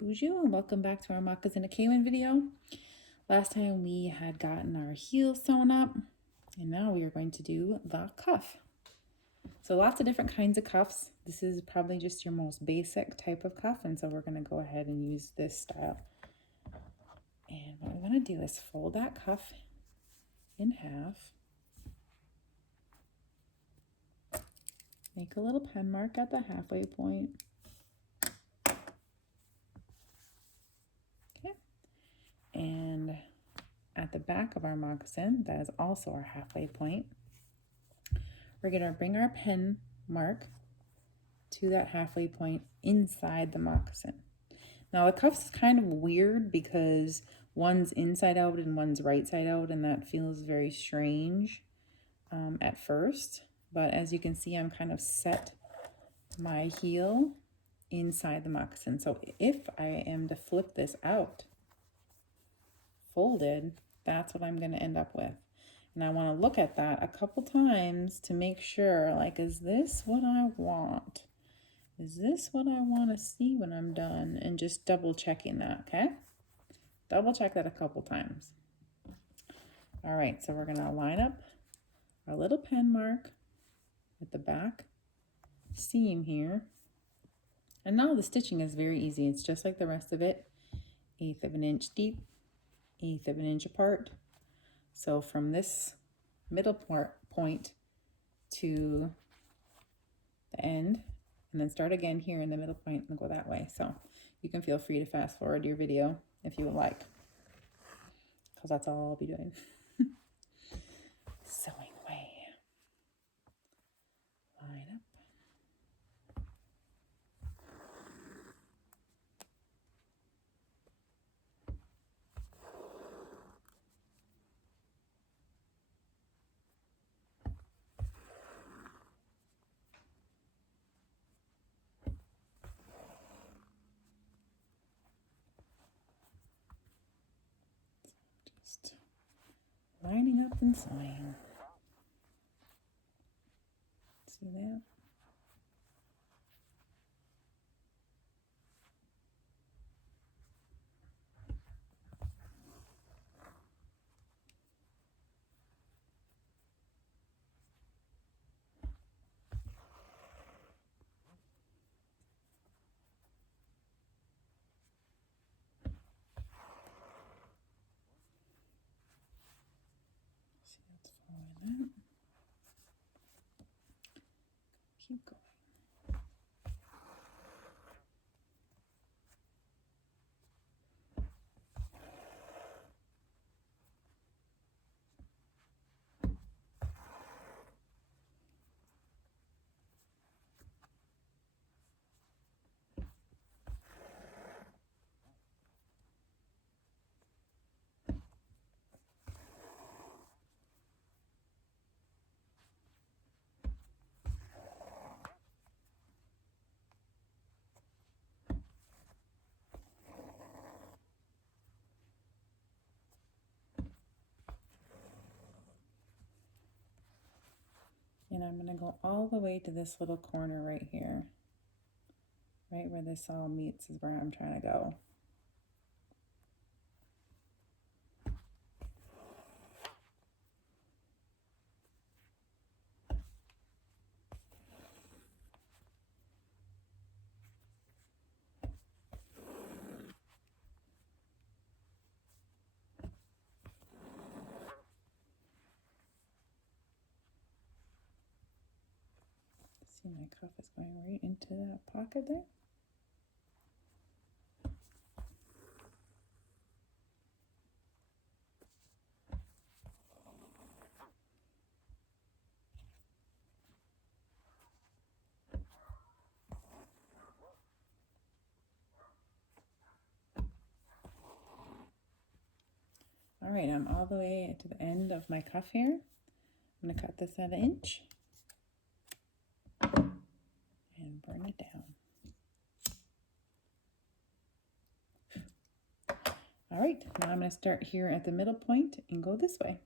Bonjour and welcome back to our Makizinikewin video. Last time we had gotten our heel sewn up and now we are going to do the cuff. So lots of different kinds of cuffs. This is probably just your most basic type of cuff, and so we're going to go ahead and use this style. And what we want to do is fold that cuff in half. Make a little pen mark at the halfway point. Okay. And at the back of our moccasin, that is also our halfway point, we're going to bring our pen mark to that halfway point inside the moccasin. Now the cuff's kind of weird because one's inside out and one's right side out, and that feels very strange at first. But as you can see, I'm kind of set my heel inside the moccasin. So if I am to flip this out folded, that's what I'm going to end up with. And I want to look at that a couple times to make sure, like, is this what I want? Is this what I want to see when I'm done? And just double checking that, okay? Double check that a couple times. All right, so we're going to line up our little pen mark at the back seam here. And now the stitching is very easy. It's just like the rest of it. 1/8 of an inch deep, 1/8 of an inch apart. So from this middle point to the end, and then start again here in the middle point and go that way. So you can feel free to fast forward your video if you would like, because that's all I'll be doing. Sewing away. Line up. Just lining up and sewing. See that? See, that's following that. Keep going. And I'm going to go all the way to this little corner right here. Right where this all meets is where I'm trying to go. See, my cuff is going right into that pocket there. All right, I'm all the way to the end of my cuff here. I'm going to cut this at 1 inch and bring it down. All right, now I'm going to start here at the middle point and go this way.